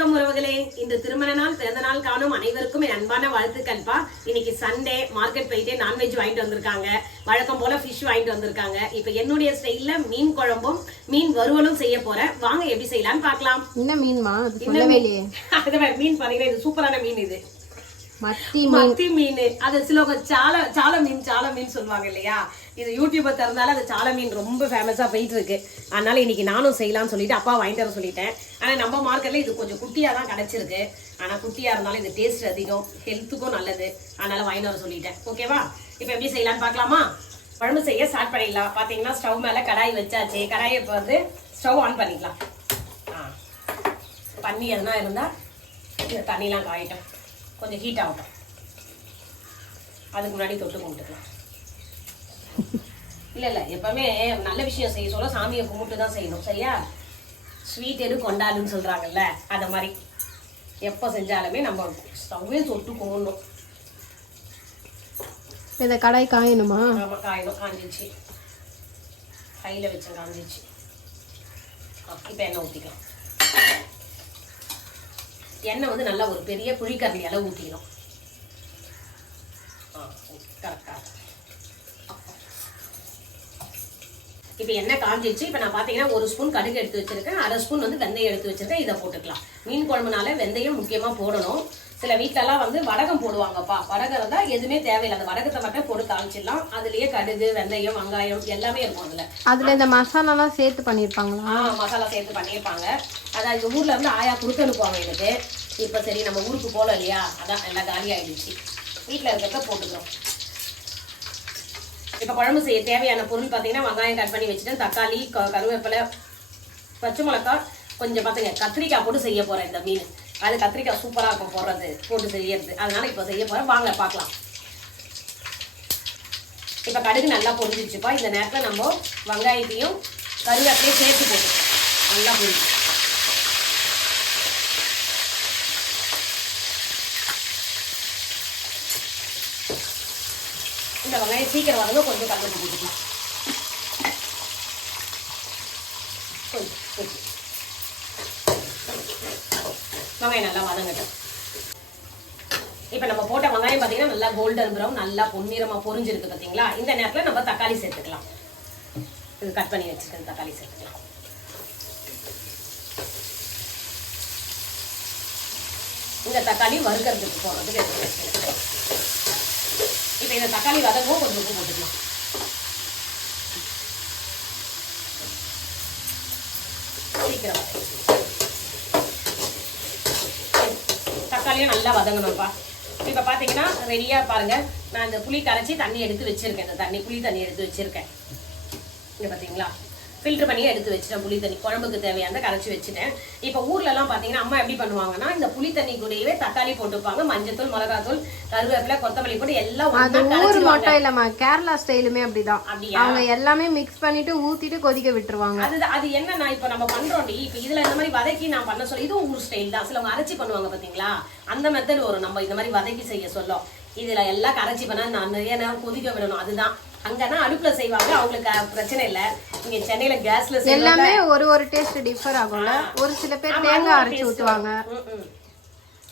வணக்கம் உறவுகளே. இன்று திருமண நாள் பிறந்த நாள் காணும் அனைவருக்கும் என் அன்பான வாழ்த்துக்கள்பா. இன்னைக்கு சண்டே, மார்க்கெட் போயிட்டு நான்வெஜ் வாங்கிட்டு வந்திருக்காங்க. வழக்கம் போல ஃபிஷ் வாங்கிட்டு வந்திருக்காங்க. இப்ப என்னுடைய ஸ்டைல்ல மீன் குழம்பும் மீன் வறுவலும் செய்ய போறேன். வாங்க எப்படி செய்யலாம்னு பார்க்கலாம். என்ன மீன்மா? அது மீன் பாத்தீங்கன்னா இது சூப்பரான மீன். இது மத்தி மீன். அது சிலவங்க சால மீன் சொல்லுவாங்க இல்லையா. இது யூடியூபை திறந்தாலும் அது சால மீன் ரொம்ப ஃபேமஸா போயிட்டு இருக்கு. அதனால இன்னைக்கு நானும் செய்யலாம்னு சொல்லிட்டு அப்பா வாங்கிட்டு வர சொல்லிட்டேன். ஆனா நம்ம மார்க்கெட்ல இது கொஞ்சம் குட்டியா தான் கிடைச்சிருக்கு. ஆனா குட்டியா இருந்தாலும் இது டேஸ்ட் அதிகம், ஹெல்த்துக்கும் நல்லது. அதனால வாங்கிட்டு வர சொல்லிட்டேன். ஓகேவா? இப்ப எப்படி செய்யலாம்னு பார்க்கலாமா? குழம்பு செய்ய ஸ்டார்ட் பண்ணிடலாம். பாத்தீங்கன்னா ஸ்டவ் மேல கடாய் வச்சாச்சு. கடாயை இப்போ வந்து ஸ்டவ் ஆன் பண்ணிக்கலாம். தண்ணி எதுனா இருந்தா இந்த தண்ணிலாம் காயிட்டோம், கொஞ்சம் ஹீட் ஆகட்டும். அதுக்கு முன்னாடி தொட்டு கும்பிட்டுக்கலாம். இல்லை எப்பவுமே நல்ல விஷயம் செய்ய சொல்ல சாமியை கும்பிட்டு தான் செய்யணும். சரியா? ஸ்வீட் எது கொண்டாடுன்னு சொல்றாங்கல்ல, அந்த மாதிரி எப்போ செஞ்சாலுமே நம்ம ஸ்டவ்வே தொட்டு கும்பிடணும். இந்த கடாய் காயணுமா? ஆமாம், காயணும். காஞ்சிச்சு, கையில் வச்சு காஞ்சிச்சு. இப்போ எண்ணெய் ஊற்றிக்கலாம். எண்ணெய் வந்து நல்லா ஒரு பெரிய புளிக்கரண்டி அளவு ஊற்றிக்கணும். கரெக்டாக. இப்போ எண்ணெய் காஞ்சிச்சு. இப்போ நான் பார்த்தீங்கன்னா ஒரு ஸ்பூன் கடுகு எடுத்து வச்சிருக்கேன், அரை ஸ்பூன் வந்து வெந்தயம் எடுத்து வச்சிருக்கேன். இதை போட்டுக்கலாம். மீன் குழம்புனால வெந்தயம் முக்கியமாக போடணும். சில வீட்டிலலாம் வந்து வடகம் போடுவாங்கப்பா. வடகம் இருந்தால் எதுவுமே தேவையில்லை, அந்த வடகத்தை மட்டும் போட்டு தாளிச்சிடலாம். அதுலேயே கடுகு, வெந்தயம், வெங்காயம் எல்லாமே இருக்கும். அதில் இந்த மசாலாலாம் சேர்த்து பண்ணியிருப்பாங்களா? மசாலா சேர்த்து பண்ணியிருப்பாங்க. அதான் இந்த ஊரில் இருந்து ஆயா கொடுத்து அனுப்புவாங்க எனக்கு. இப்போ சரி நம்ம ஊருக்கு போகல இல்லையா, அதான் எல்லாம் காலி ஆகிடுச்சு. வீட்டில் இருக்கிறத போட்டுக்கிறோம். இப்போ குழம்பு செய்ய தேவையான பொருள் பார்த்தீங்கன்னா வெங்காயம் கட் பண்ணி வச்சுட்டேன், தக்காளி, கருவேப்பிலை, பச்சை மிளகாய், கொஞ்சம் பார்த்துங்க கத்திரிக்காய் போட்டு செய்ய போகிறேன் இந்த மீன். அது கத்திரிக்காய் சூப்பராக இருக்கும் போட்டு செய்யறது. அதனால இப்போ செய்ய போகிறேன். வாங்க பார்க்கலாம். இப்போ கடுகு நல்லா பொரிஞ்சிச்சுப்பா. இந்த நேரத்தில் நம்ம வெங்காயத்தையும் கருவேப்பிலையும் சேர்த்து போட்டு நல்லா பொரிச்சு. இந்த வெங்காயம் சீக்கிரம் வரணும், கொஞ்சம் கலந்து போட்டுக்கலாம். வெங்காயம் நல்லா வதங்கட்டும். இப்போ நம்ம போட்ட வெங்காயம் பார்த்தீங்கன்னா நல்லா கோல்டன் ப்ரௌன், நல்லா பொன்னிறமாக பொரிஞ்சிருக்கு பார்த்தீங்களா. இந்த நேரத்தில் நம்ம தக்காளி சேர்த்துக்கலாம். இது கட் பண்ணி வச்சுருக்கேன், தக்காளி சேர்த்துக்கலாம். இந்த தக்காளி வறுக்கிறதுக்கு போடுறதுக்கு எடுத்து வச்சுக்கலாம். இப்போ இந்த தக்காளி வதங்கவும் கொஞ்சம் உப்பு போட்டுக்கலாம். சீக்கிரம் தக்காளியும் நல்லா வதங்கணும்ப்பா. இப்போ பார்த்தீங்கன்னா ரெடியாக பாருங்கள். நான் இந்த புளி கரைச்சி தண்ணி எடுத்து வச்சுருக்கேன். இந்த புளி தண்ணி எடுத்து வச்சுருக்கேன். இங்கே பார்த்தீங்களா, ஃபில்டர் பண்ணி எடுத்து வச்சுட்டேன். புளி தண்ணி குழம்புக்கு தேவையான கரைச்சி வச்சுட்டேன். இப்போ ஊர்லலாம் பார்த்தீங்கன்னா அம்மா எப்படி பண்ணுவாங்கன்னா, இந்த புளி தண்ணி கூடவே தக்காளி போட்டுப்பாங்க, மஞ்சத்தூள், மிளகாத்தூள், கருவேப்பிலை, கொத்தமல்லி போட்டு எல்லாம் ஊர் மட்டும் இல்லம்மா, கேரளா ஸ்டைலுமே அப்படிதான். அவங்க எல்லாமே மிக்ஸ் பண்ணிட்டு ஊத்திட்டு கொதிக்க விட்டுருவாங்க. அது என்னன்னா இப்போ நம்ம பண்றோம். இப்போ இதுல இந்த மாதிரி வதக்கி நான் பண்ண சொல்ல இதுவும் ஊர் ஸ்டைல் தான். சிலவங்க அரைச்சி பண்ணுவாங்க பார்த்தீங்களா, அந்த மெத்தட் வரும். நம்ம இந்த மாதிரி வதக்கி செய்ய சொல்லும். இதுல எல்லாம் கரைச்சி பண்ணா நான் நிறைய நேரம் கொதிக்க விடணும். அதுதான் அங்கன்னா அடுப்புல செய்வாங்க, அவங்களுக்கு பிரச்சனை இல்லை. இங்க சென்னையில கேஸ்ல எல்லாமே ஒரு டேஸ்ட் டிஃபர் ஆகும்ல. ஒரு சில பேர் தேங்காய் அரைச்சி ஊத்துவாங்க.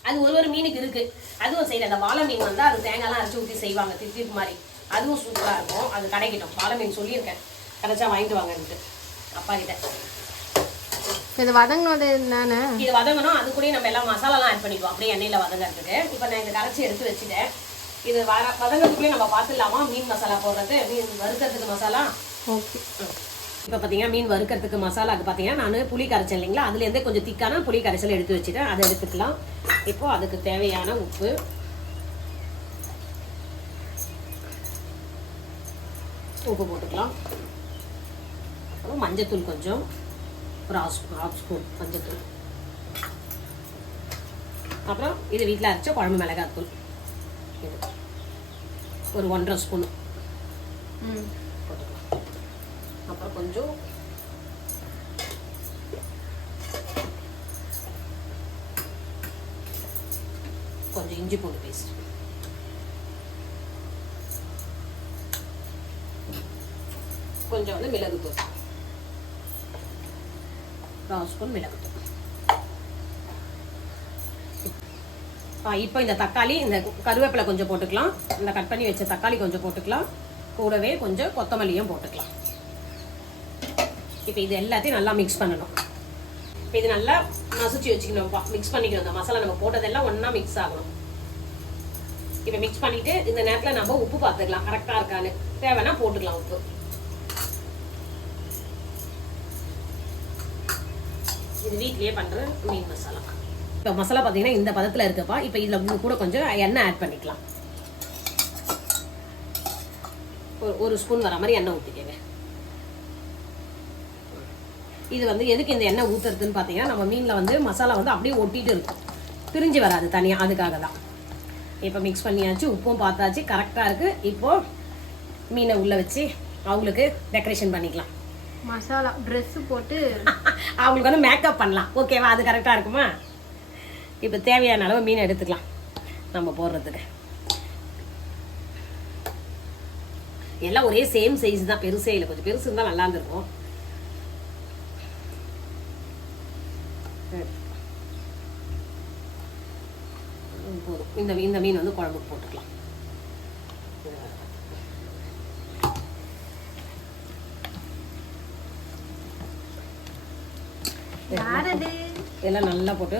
அது ஒரு மீனுக்கு இருக்கு. அதுவும் செய்யற அந்த வாழை மீன் வந்து அது தேங்காய்லாம் அரைச்சி ஊற்றி செய்வாங்க, திட்டு மாதிரி. அதுவும் சூப்பரா இருக்கும். அது கிடைக்கட்டும். வாழை மீன் சொல்லியிருக்கேன், கிடைச்சா வாங்கிட்டு வாங்கன்ட்டு அப்பா கிட்ட. இது வதங்கினது என்னன்னு, இது வதங்கணும். அது கூட நம்ம எல்லாம் மசாலாலாம் ஆட் பண்ணிடுவோம் அப்படியே எண்ணெயில வதங்கிறதுக்கு. இப்போ நான் இந்த கரைச்சி எடுத்து வச்சுட்டேன். இது வதங்கிறதுக்குள்ளே நம்ம பார்த்துடலாமா மீன் மசாலா போடுறது, மீன் வறுக்கிறதுக்கு மசாலா. ஓகே. இப்போ பார்த்தீங்கன்னா மீன் வறுக்கிறதுக்கு மசாலாவுக்கு பார்த்தீங்கன்னா நான் புளி கரைச்சேன் இல்லைங்களா, அதுலேருந்தே கொஞ்சம் திக்கான புளி கரைச்சல் எடுத்து வச்சுட்டேன். அதை எடுத்துக்கலாம். இப்போ அதுக்கு தேவையான உப்பு, போட்டுக்கலாம். அப்புறம் மஞ்சத்தூள் கொஞ்சம், ஒரு ஹாஃப் ஸ்பூன் மஞ்சத்தூள். அப்புறம் இது வீட்டில் அரைச்ச குழம்பு மிளகாத்தூள் ஒரு 1.5 ஸ்பூன் போட்டுக்கலாம். அப்புறம் கொஞ்சம் இஞ்சி பூண்டு பேஸ்ட், கொஞ்சம் வந்து மிளகுத்தூள், 1 ஸ்பூன் மிளகுத்தூள். இப்போ இந்த தக்காளி இந்த கருவேப்பிலை கொஞ்சம் போட்டுக்கலாம், இந்த கட் பண்ணி வச்ச தக்காளி கொஞ்சம் போட்டுக்கலாம், கூடவே கொஞ்சம் கொத்தமல்லியும் போட்டுக்கலாம். இப்போ இது எல்லாத்தையும் நல்லா மிக்ஸ் பண்ணணும். இப்போ இது நல்லா மசிச்சு வச்சுக்கணும்ப்பா, மிக்ஸ் பண்ணிக்கணும். இந்த மசாலா நம்ம போட்டதெல்லாம் ஒன்றா மிக்ஸ் ஆகணும். இப்போ மிக்ஸ் பண்ணிட்டு இந்த நேரத்தில் நம்ம உப்பு பார்த்துக்கலாம் கரெக்டாக இருக்கான்னு, தேவைன்னா போட்டுக்கலாம் உப்பு. இது வீட்லயே பண்ணுற மீன் மசாலா. இப்போ மசாலா பார்த்தீங்கன்னா இந்த பதத்தில் இருக்குப்பா. இப்போ இதில் கூட கொஞ்சம் எண்ணெய் ஆட் பண்ணிக்கலாம். ஒரு ஸ்பூன் வர மாதிரி எண்ணெய் ஊற்றிக்கங்க. இது வந்து எதுக்கு இந்த எண்ணெய் ஊற்றுறதுன்னு பார்த்தீங்கன்னா நம்ம மீனில் வந்து மசாலா வந்து அப்படியே ஒட்டிட்டு இருக்கும், பிரிஞ்சு வராது தனியாக, அதுக்காக தான். இப்போ மிக்ஸ் பண்ணியாச்சு, உப்பும் பார்த்தாச்சு, கரெக்டாக இருக்குது. இப்போது மீனை உள்ளே வச்சு அவங்களுக்கு டெக்கரேஷன் பண்ணிக்கலாம். மசாலா ட்ரெஸ்ஸு போட்டு அவங்களுக்கு வந்து மேக்கப் பண்ணலாம். ஓகேவா? அது கரெக்டாக இருக்குமா? இப்போ தேவையான அளவு மீன் எடுத்துக்கலாம் நம்ம போடுறதுக்கு. எல்லாம் ஒரே சேம் சைஸ் தான், பெருசே இல்லை. கொஞ்சம் பெருசு இருந்தால் நல்லா இருந்திருக்கும். போதும். இந்த மீன் வந்து குழம்புக்கு போட்டுக்கலாம். எல்லாம் நல்லா போட்டு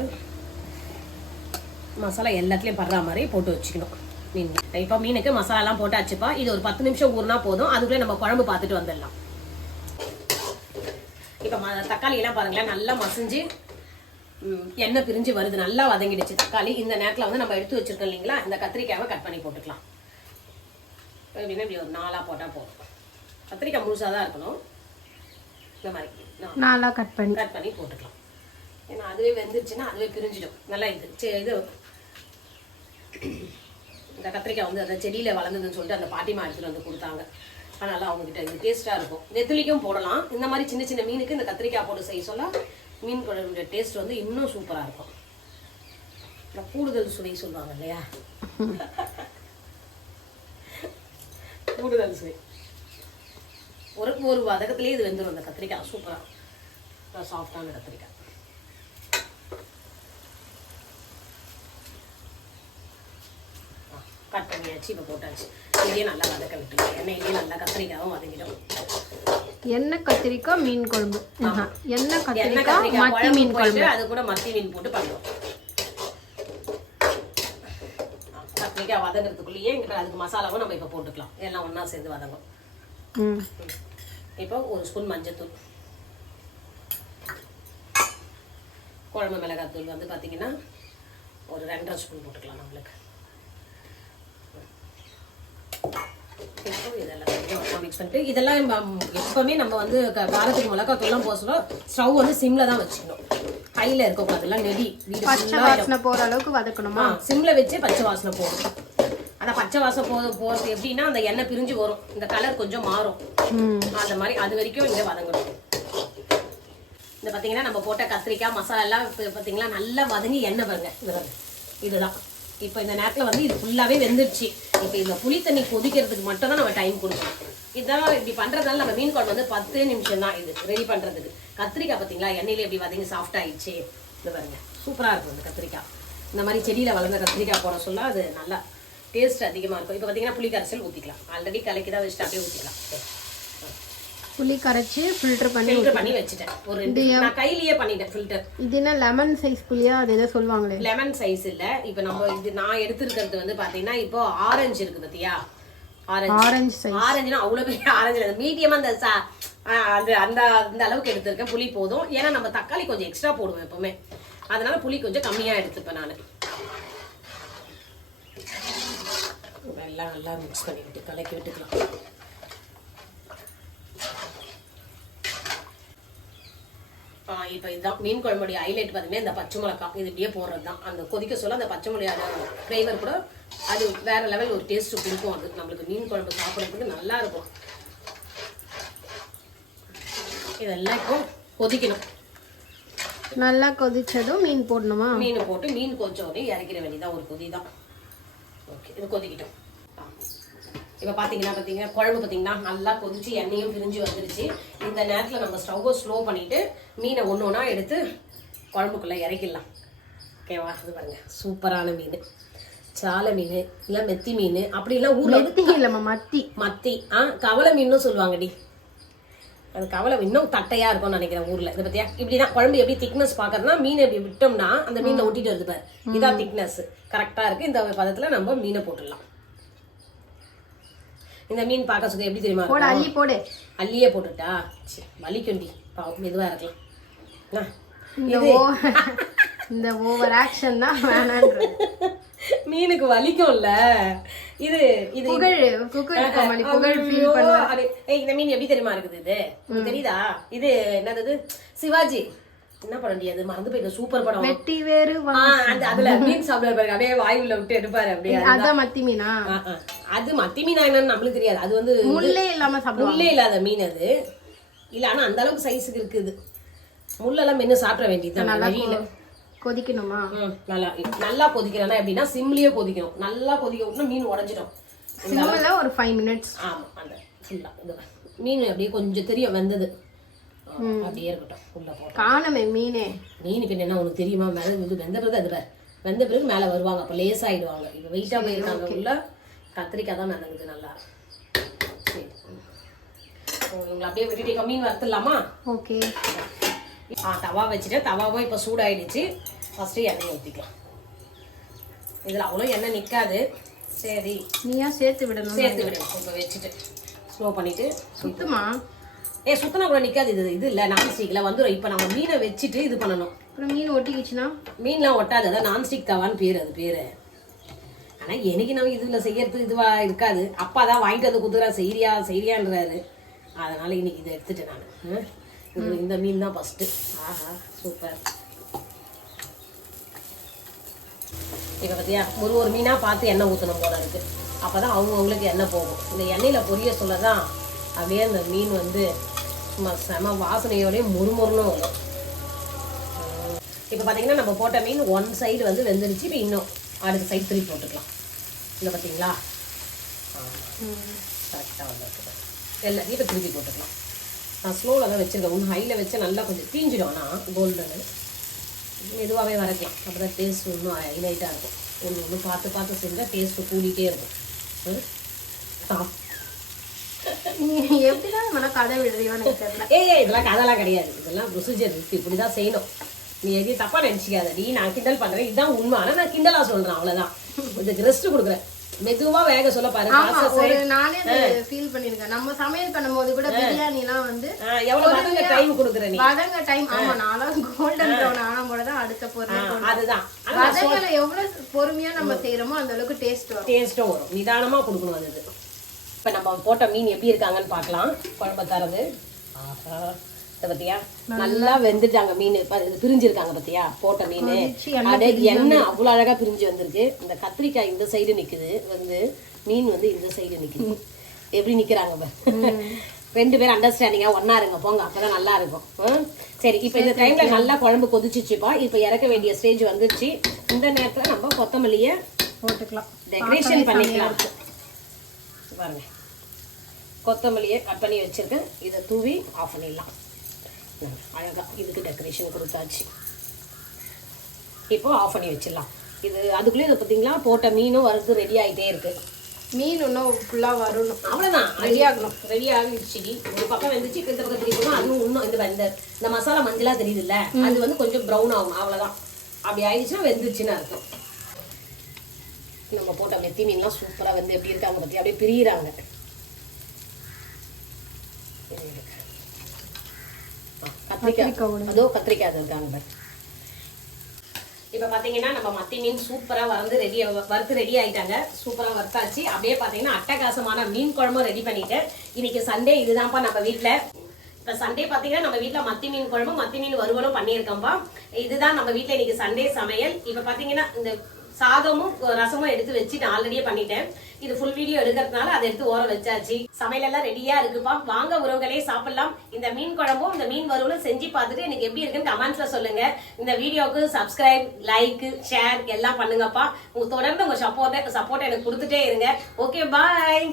மசாலா எல்லாத்துலேயும் படுற மாதிரி போட்டு வச்சுக்கணும் மீன். இப்போ மீனுக்கு மசாலாலாம் போட்டாச்சுப்பா. இது ஒரு 10 நிமிஷம் ஊறினா போதும். அதுக்குள்ளே நம்ம குழம்பு பார்த்துட்டு வந்துடலாம். இப்போ தக்காளி எல்லாம் பாருங்களேன், நல்லா மசிஞ்சு எண்ணெய் பிரிஞ்சு வருது, நல்லா வதங்கிடுச்சு தக்காளி. இந்த நேரத்தில் வந்து நம்ம எடுத்து வச்சிருக்கோம் இல்லைங்களா, இந்த கத்திரிக்காவை கட் பண்ணி போட்டுக்கலாம். எப்படின்னா இப்படி ஒரு 4 போட்டால் போதும். கத்திரிக்காய் முழுசாக தான் இருக்கணும். இந்த மாதிரி 4 கட் பண்ணி போட்டுக்கலாம். ஏன்னா அதுவே வெந்துருச்சுன்னா அதுவே பிரிஞ்சிடும். நல்லா இது இந்த கத்திரிக்காய் வந்து அந்த செடியில் வளர்ந்ததுன்னு சொல்லிட்டு அந்த பாட்டிமா எடுத்துகிட்டு வந்து கொடுத்தாங்க. அதனால அவங்ககிட்ட இது டேஸ்ட்டாக இருக்கும். நெத்திலிக்கும் போடலாம். இந்த மாதிரி சின்ன சின்ன மீனுக்கு இந்த கத்திரிக்காய் போட்டு செய்ய சொல்ல மீன் குழம்புடைய டேஸ்ட் வந்து இன்னும் சூப்பராக இருக்கும். இந்த கூடுதல் சுவை சொல்லுவாங்க இல்லையா, கூடுதல் சுவை. ஒரு வதக்கத்திலே இது வெந்துடும். அந்த கத்திரிக்காய் சூப்பராக சாஃப்டான கத்திரிக்காய். கட் பண்ணியாச்சு, இப்போ போட்டாச்சு. இதே நல்லா வதக்க விட்டுருங்க. எண்ணெயிலே நல்லா கத்திரிக்காயும் வதங்கிடும். எண்ணெய் கத்திரிக்காய் மீன் குழம்பு, எண்ணெய் கத்திரிக்காய் மத்தி மீன் குழம்பு, அது கூட மத்தி மீன் போட்டு பண்ணுவோம். கத்திரிக்காய் வதங்கிறதுக்குள்ளேயே அதுக்கு மசாலாவும் நம்ம இப்போ போட்டுக்கலாம். எல்லாம் ஒன்றா சேர்ந்து வதங்கும். இப்போ ஒரு ஸ்பூன் மஞ்சத்தூள், குழம்பு மிளகாத்தூள் வந்து பார்த்தீங்கன்னா ஒரு 2.5 ஸ்பூன் போட்டுக்கலாம் நம்மளுக்கு. இதெல்லாம் மிக்ஸ் பண்ணிட்டு இதெல்லாம் எப்பவுமே நம்ம வந்து காரத்துக்கு மிளகாத்தூள்லாம் போசணும். ஸ்டவ் வந்து சிம்ல தான் வச்சுக்கணும், ஹைல இருக்கக்கூடாது. அதெல்லாம் நெடி பச்சை வாசனை போற அளவுக்கு வதக்கணுமா? சிம்ல வச்சு பச்சை வாசனை போடும். அந்த பச்சை வாசனை போறது எப்படின்னா அந்த எண்ணெய் பிரிஞ்சு வரும், இந்த கலர் கொஞ்சம் மாறும். அந்த மாதிரி அது வரைக்கும் இங்க வதங்கணும். இந்த பார்த்தீங்கன்னா நம்ம போட்ட கத்திரிக்காய் மசாலா எல்லாம் பார்த்தீங்களா நல்லா வதங்கி எண்ணெய் பாருங்க. இதுதான் இப்போ இந்த நேரத்தில் வந்து இது ஃபுல்லாகவே வெந்துருச்சு. இப்போ இந்த புளி தண்ணி கொதிக்கிறதுக்கு மட்டும் தான் நம்ம டைம் கொடுக்கணும். இதெல்லாம் இப்படி பண்ணுறதுனால நம்ம மீன் குழம்பு வந்து 10 நிமிஷம் தான் இது ரெடி பண்ணுறதுக்கு. கத்திரிக்காய் பார்த்தீங்களா எண்ணெயிலே எப்படி வதங்கி சாஃப்ட் ஆயிடுச்சு. இது பாருங்க சூப்பராக இருக்கும் இந்த கத்திரிக்காய். இந்த மாதிரி செடியில் வளர்ந்த கத்திரிக்காய் போட சொல்ல அது நல்லா டேஸ்ட் அதிகமாக இருக்கும். இப்போ பார்த்தீங்கன்னா புளி கரைசல் ஊற்றிக்கலாம். ஆல்ரெடி கலக்கி தான் வச்சுட்டு அப்படியே ஊற்றிக்கலாம். புளி கரைச்சி ஃபில்டர் பண்ணி வச்சுட்டேன். ஒரு நான் கையிலேயே பண்ணிட்டேன் ஃபில்டர். இது என்ன லெமன் சைஸ் புளியா? அது ஏதோ சொல்லுவாங்களே. லெமன் சைஸ் இல்ல. இப்போ நம்ம இது நான் எடுத்துக்கிறது வந்து பாத்தீங்கன்னா இப்போ ஆரஞ்சு இருக்கு பாத்தியா, ஆரஞ்சு சைஸ். ஆரஞ்சுனா அவ்வளவு பெரிய ஆரஞ்சு இல்ல, மீடியமா அந்த அந்த அந்த அளவுக்கு எடுத்திருக்கேன். புளி போதும். ஏன்னா நம்ம தக்காளி கொஞ்சம் எக்ஸ்ட்ரா போடுவோம் எப்பவுமே, அதனால புளி கொஞ்சம் கம்மியா எடுத்துப்பேன் நான். எல்லாம் நல்லா மிக்ஸ் பண்ணிவிட்டு கலக்கி விட்டுக்கலாம். இப்போ இதுதான் மீன் குழம்புடைய ஹைலைட் பார்த்தீங்கன்னா இந்த பச்சை மிளகாய். இது இப்படியே போடுறது தான். அந்த கொதிக்க சொல்ல அந்த பச்சை மிளகாய் ஃப்ளேவர் கூட அது வேற லெவல் ஒரு டேஸ்ட் கொடுக்கும். அது நம்மளுக்கு மீன் குழம்பு சாப்பிட்றதுக்கு நல்லா இருக்கும். இதெல்லாம் இப்போ கொதிக்கணும். நல்லா கொதிச்சதும் மீன் போடணுமா? மீன் போட்டு மீன் கொதிச்ச உடனே இறக்கிற வேண்டியதான். ஒரு கொதி தான். ஓகே, இது கொதிக்கிட்டோம். இப்போ பார்த்தீங்கன்னா குழம்பு பார்த்தீங்கன்னா நல்லா கொதிச்சு எண்ணெயும் பிரிஞ்சு வந்துருச்சு. இந்த நேரத்தில் நம்ம ஸ்டவ்வை ஸ்லோ பண்ணிவிட்டு மீனை ஒன்று ஒன்றா எடுத்து குழம்புக்குள்ளே இறக்கிடலாம். ஓகேவா? இது பாருங்க சூப்பரான மீன், சாலை மீன் இல்லை மெத்தி மீன் அப்படிலாம் ஊர்ல மெத்தி இல்லம்மா, மத்தி. மத்தி கவலை மீன்னு சொல்லுவாங்கடி. அது கவலை இன்னும் தட்டையா இருக்கும்னு நினைக்கிறேன் ஊர்ல. இதை பத்தியா இப்படிதான் குழம்பு எப்படி திக்னஸ் பாக்குறதுனா மீன் எப்படி விட்டோம்னா அந்த மீன்ல ஒட்டிட்டு வருது பாரு, இதான் திக்னஸ் கரெக்டா இருக்கு. இந்த பதத்துல நம்ம மீனை போட்டுடலாம். இந்த மீன் பார்க்க சொல்லி எப்படி தெரியுமா போடு, அள்ளி போடு. அள்ளியே போட்டுட்டா வலிக்குண்டி, பாவம் மெதுவா இருக்கலாம். இந்த ஓவர் ஆக்ஷன் தான் வேணான்றது. மீனுக்கு வலிக்கும்ல. இது இது புகழ் ஃபீல் பண்ணுவாங்க. இந்த மீன் எப்படி தெரியுமா இருக்குது? இது உங்களுக்கு தெரியுதா? இது என்னது? சிவாஜி என்ன படம் அது மறந்து போயிட்டு, சூப்பர் படம். வெட்டி வேறு அதுல மீன் சாப்பிடுவாரு பாருங்க, அப்படியே வாயுல விட்டு எடுப்பாரு அப்படியே. அதான் மத்தி மீனா? அது மத்தி மீனா என்னன்னு நம்மளுக்கு தெரியாது. அது வந்து முள்ளே இல்லாம சாப்பிடுவாங்க. முள்ளே இல்லாத மீன் அது இல்ல. ஆனா அந்த அளவுக்கு சைஸுக்கு இருக்குது. முள்ளெல்லாம் மென்னு சாப்பிட வேண்டியது வழியில. கொதிக்கணுமா? நல்லா நல்லா கொதிக்கிறேன்னா எப்படின்னா சிம்லயே கொதிக்கணும். நல்லா கொதிக்க விட்டுனா மீன் உடஞ்சிடும். சிம்ல ஒரு 5 மினிட்ஸ். ஆமா, அந்த ஃபுல்லா மீன் அப்படியே கொஞ்சம் தெரியும் வெந்தது. அப்படியே இருக்கட்டும். உள்ள போட்டு காணமே மீனே. மீனுக்கு என்ன உனக்கு தெரியுமா? மேல வந்து வெந்த பிறகு அது வெந்த பிறகு மேல வருவாங்க, அப்ப லேஸ் ஆயிடுவாங்க. இப்ப வெயிட்டா போயிருக்காங்க உள்ள. கத்திரிக்காய் தான் மிதங்குது நல்லா. சரி, உங்களை அப்படியே விட்டுட்டு மீன் வறுத்துடலாமா? ஓகே. தவா வச்சுட்டு தவாவும் இப்போ சூடாயிடுச்சு. ஃபர்ஸ்ட் எண்ணெய் ஊற்றிக்கலாம். இதில் அவ்வளோ எண்ணெய் நிற்காது. சரி, நீயா சேர்த்து விடணும். சேர்த்து விடணும். இப்போ வச்சுட்டு ஸ்லோ பண்ணிட்டு சுத்தமா சுத்தனா கூட நிற்காது. இது இல்லை நான்ஸ்டிக்கில் வந்துடும். இப்போ நம்ம மீனை வச்சுட்டு இது பண்ணணும். அப்புறம் மீன் ஒட்டிக்கிச்சுன்னா? மீன்லாம் ஒட்டாது. அதான் நான்ஸ்டிக் தவான்னு பேர். அது பேர். ஆனால் எனக்கு நம்ம இதில் செய்யறது இதுவாக இருக்காது. அப்பா தான் வாங்கிட்டு வந்து குத்துறா, செய்யறியான்றாரு. அதனால இன்னைக்கு இதை எடுத்துட்டேன் நான். இந்த மீன் தான் ஃபர்ஸ்ட். ஆஹா சூப்பர். இப்போ பார்த்தியா ஒரு மீனா பார்த்து எண்ணெய் ஊற்றணும் போல இருக்கு. அப்பதான் அவங்களுக்கு எண்ணெய் போகும். இந்த எண்ணெயில பொரிய சொல்லதான் அப்படியே அந்த மீன் வந்து சும்மா செம வாசனையோடய முறுமுறுன்னு வரும். இப்போ பார்த்தீங்கன்னா நம்ம போட்ட மீன் ஒன் சைடு வந்து வெந்துருச்சு. இப்போ இன்னும் அடுத்த சைடு திருப்பி போட்டுக்கலாம். இல்லை பார்த்தீங்களா? கரெக்டாக வந்து எல்லாத்தையும் இப்போ திருப்பி போட்டுக்கலாம். நான் ஸ்லோவில் தான் வச்சுருக்கேன். ஒன்று ஹையில் வச்சு நல்லா கொஞ்சம் தீஞ்சிடும். ஆனால் கோல்டனு மெதுவாகவே வரைக்கலாம். அப்போ தான் டேஸ்ட் இன்னும் ஹைலைட்டாக இருக்கும். ஒன்று பார்த்து பார்த்து செஞ்சால் டேஸ்ட்டு கூடிகிட்டே இருக்கும். எப்படிதான் கதை விடுறியோன்னு தெரியல. இதெல்லாம் கதைலாம் கிடையாது. இதெல்லாம் ப்ரொசீஜர் இருக்குது. இப்படி தான் செய்யணும். நீ எதையும் தப்பாக நினச்சிக்காத. நான் கிண்டல் பண்ணுறேன், இதுதான் உண்மை. ஆனால் நான் கிண்டலாக சொல்கிறேன், அவ்வளோதான். இதுக்கு ரெஸ்ட் கொடுக்குறேன். மெதுவா வேக சொல்ல பாருங்க. நானே ஃபீல் பண்ணிருக்கேன். நம்ம சமையல் பண்ணும்போது கூட பிரியாணி எல்லாம் வந்து எவ்வளவு வதங்க டைம் கொடுக்குற நீ? வதங்க டைம். ஆமா, நானும் கோல்டன் ப்ரௌன் ஆனம்போது தான் அடுத்த பொருள். அதுதான் வதங்கல எவ்வளவு பொறுமையா நம்ம செய்யறோமோ அந்த அளவுக்கு டேஸ்டும் வரும். நிதானமா கொடுக்கணும். அது இப்ப நம்ம போட்ட மீன் எப்படி இருக்காங்கன்னு பார்க்கலாம். குழம்பு தரது. ஆஹா, பத்தியா நல்லா வெந்துட்டாங்க மீன். பிரிஞ்சிருக்காங்க பத்தியா போட்ட மீன். எண்ணெய் அவ்வளவு அழகா பிரிஞ்சு வந்திருக்கு. இந்த கத்திரிக்காய் இந்த சைடு நிக்குது, வந்து மீன் வந்து இந்த சைடு நிக்குது. எப்படி நிக்கிறாங்க? 2 பேரும் அண்டர்ஸ்டாண்டிங்கா ஒன்னா இருங்க போங்க, அப்பதான் நல்லா இருக்கும். சரி, இப்ப இந்த டைம்ல நல்லா குழம்பு கொதிச்சுச்சுப்பா. இப்ப இறக்க வேண்டிய ஸ்டேஜ் வந்துருச்சு. இந்த நேரத்துல நம்ம கொத்தமல்லிய போட்டுக்கலாம், டெக்கரேஷன் பண்ணிக்கலாம். பாருங்க, கொத்தமல்லியை கட் பண்ணி வச்சிருக்கேன். இதை தூவி ஆஃப் பண்ணிடலாம். அழகா இதுக்கு டெக்கரேஷன் கொடுத்தாச்சு. இப்போ ஆஃப் பண்ணி வச்சிடலாம். இது அதுக்குள்ளே இதை பார்த்தீங்களா போட்ட மீனும் வறுத்து ரெடி ஆகிட்டே இருக்கு. மீன் இன்னும் ஃபுல்லாக வரணும், அவ்வளோதான். ரெடி ஆகணும். ரெடி ஆகிடுச்சு. ஒரு பக்கம் வெந்துச்சு, இந்த பக்கம் தெரியும். அதுவும் இன்னும் இந்த மசாலா மஞ்சளா தெரியுதுல்ல, அது வந்து கொஞ்சம் ப்ரௌன் ஆகும். அவ்வளோதான். அப்படி ஆயிடுச்சுன்னா வெந்துச்சுன்னு அர்த்தம். நம்ம போட்ட மெத்தி மீன்லாம் சூப்பராக வந்து எப்படி இருக்காங்க பற்றி அப்படியே பிரியிறாங்க. கத்திரிக்காய் அதோ கத்திரிக்காய் இருக்காங்க. இப்போ பார்த்தீங்கன்னா நம்ம மத்தி மீன் சூப்பராக வறுத்து ரெடி ஆகிட்டாங்க. சூப்பராக வறுத்தாச்சு. அப்படியே பார்த்தீங்கன்னா அட்டகாசமான மீன் குழம்பும் ரெடி பண்ணிட்டேன். இன்னைக்கு சண்டே இதுதான்ப்பா நம்ம வீட்டில். இப்போ சண்டே பார்த்தீங்கன்னா நம்ம வீட்டில் மத்தி மீன் குழம்பு மத்தி மீன் வறுவலும் பண்ணியிருக்கோம்ப்பா. இதுதான் நம்ம வீட்டில் இன்னைக்கு சண்டே சமையல். இப்போ பார்த்தீங்கன்னா இந்த சாதமும் ரசமும் எடுத்து வச்சு நான் ஆல்ரெடியே பண்ணிட்டேன். இது ஃபுல் வீடியோ எடுக்கிறதுனால அதை எடுத்து ஓர வச்சாச்சு. சமையல் எல்லாம் ரெடியா இருக்குப்பா. வாங்க உறவுகளே சாப்பிடலாம். இந்த மீன் குழம்பும் இந்த மீன் வறுவலும் செஞ்சு பார்த்துட்டு எனக்கு எப்படி இருக்குன்னு கமெண்ட்ஸ்ல சொல்லுங்க. இந்த வீடியோக்கு சப்ஸ்கிரைப், லைக், ஷேர் எல்லாம் பண்ணுங்கப்பா. தொடர்ந்து உங்க சப்போர்ட் எனக்கு கொடுத்துட்டே இருங்க. ஓகே, பாய்.